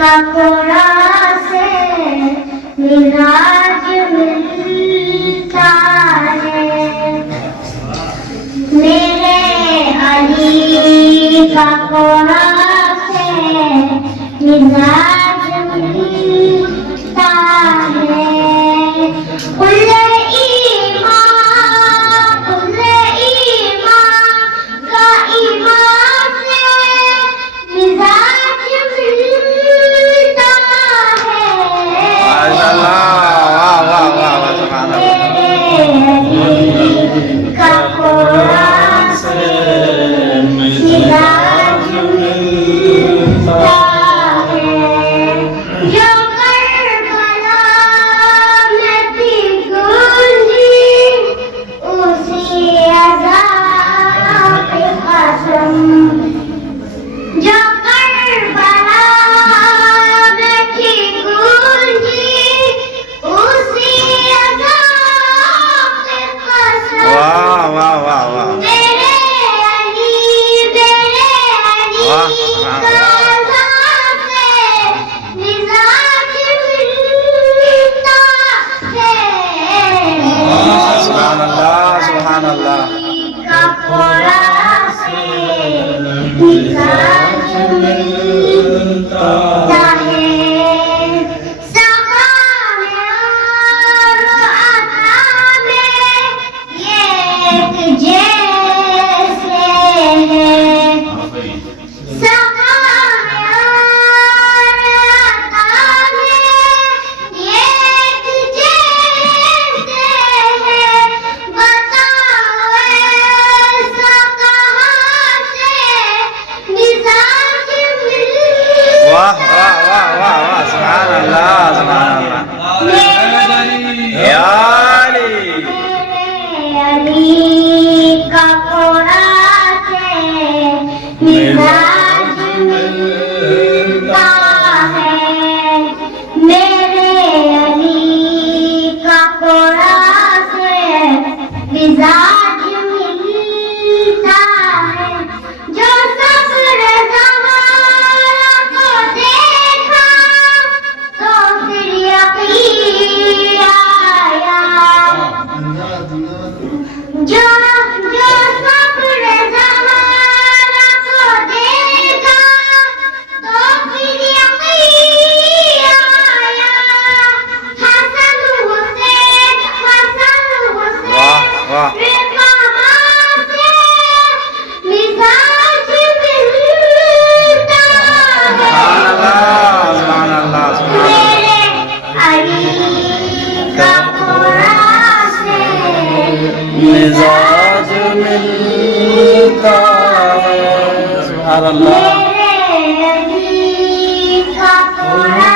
کا قرآن سے مزاج ملتا ہے، میرے علی کا قرآن سے مزاج ملتا ہے۔ کل ایمان کا ایمان سے مزاج ملتا ہے، کا قرآن سے مزاج ملتا ہے۔ جو کربلا میں تھی گونجی اسی عذاب قسم، جو کربلا میں تھی گونجی اسی عذاب قسم، واہ واہ واہ واہ، میرے علی کا ذات سے مزاج ملتا ہے، سبحان اللہ سبحان اللہ۔ کا قرآن سے مزاج ملتا ہے۔ سخا میں اور عطا میں یہ ایک جیسے ہے، سخا میں اور عطا میں یہ ایک جیسے ہے، بتاؤ ایسا کہاں سے مزاج ملتا واہ واہ واہ واہ واہ، سبحان اللہ سبحان اللہ۔ یا علی، علی کا قرآن سے مزاج ملتا ہے، میرے علی کا قرآن سے مزاج ملتا ہے۔ جو صبر زمانہ کو دیکھا تو پھر یقین آیا، جو صبر زمانہ کو دیکھا تو پھر یقین آیا، حسن حسین واہ واہ، کہاں سے مزاج ملتا سبحان ہے، اللہ سبحان اللہ سبحان اللہ۔ میرے علی کا قرآن سے مزاج ملتا ہے، سبحان اللہ۔ میرے علی کا قرآن